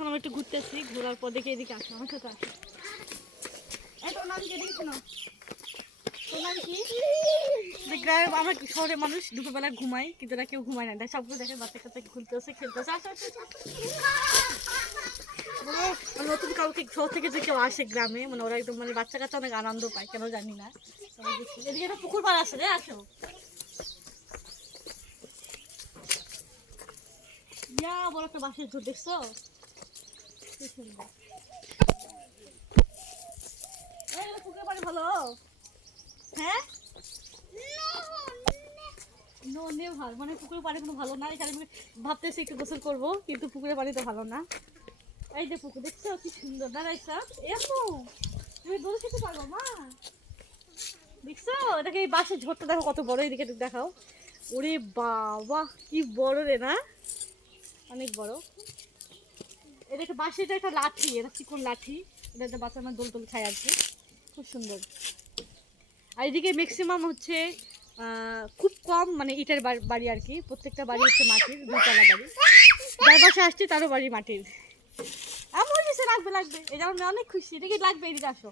এখন আমরা একটু ঘুরতেছি, ঘোরার পর দেখে এদিকে আসো, আমার সাথে আসো। তোর নাম কি দেখছি না? তোর নাম কি? আমরা শহরের মানুষ দুপুরবেলা ঘুমাই, কিন্তু ওরা কেউ ঘুমায় না, দেখ সবগুলো দেখে বাচ্চা কাচ্চা ঘুরতেছে খেলতেছে। আসো নতুন কাউকে শহর থেকে যে কেউ আসে গ্রামে, মানে ওরা একদম মানে বাচ্চা কাচ্চা অনেক আনন্দ পায়, কেন জানি না। এদিকে একটা পুকুর পাড় আছে রে, আসো। ইয়া বড় একটা বাঁশের ঝোড় দেখছো? পুকুরের পানি ভালো? হ্যাঁ ভালো, মানে পুকুরের পানি কোনো ভালো না। এখানে আমি ভাবতেছি একটু গোসল করবো, কিন্তু পুকুরের পানি তো ভালো না। এই যে পুকুর দেখছো কি সুন্দর দাঁড়াইছা, এমন তুমি দোল খেতে পারবো মা? দেখছো এটাকে, এই বাঁশের ঝোড়টা দেখো কত বড়, এদিকে দেখাও। ওরে বাবা কি বড় রে, না অনেক বড়। এটা একটা বাঁশের একটা লাঠি, এটা চিকন লাঠি, এটা একটা বাচ্চা আমার দোল টোল খায় আর কি, খুব সুন্দর। আর এদিকে ম্যাক্সিমাম হচ্ছে খুব কম মানে ইটের বাড়ি আর কি, প্রত্যেকটা বাড়ি হচ্ছে মাটির, দুতলা বাড়ি। যার পাশে আসছি তারও বাড়ি মাটির। আমার লাগবে লাগবে, এটা আমার অনেক খুশি, এটা কি লাগবে, এদিকে আসো।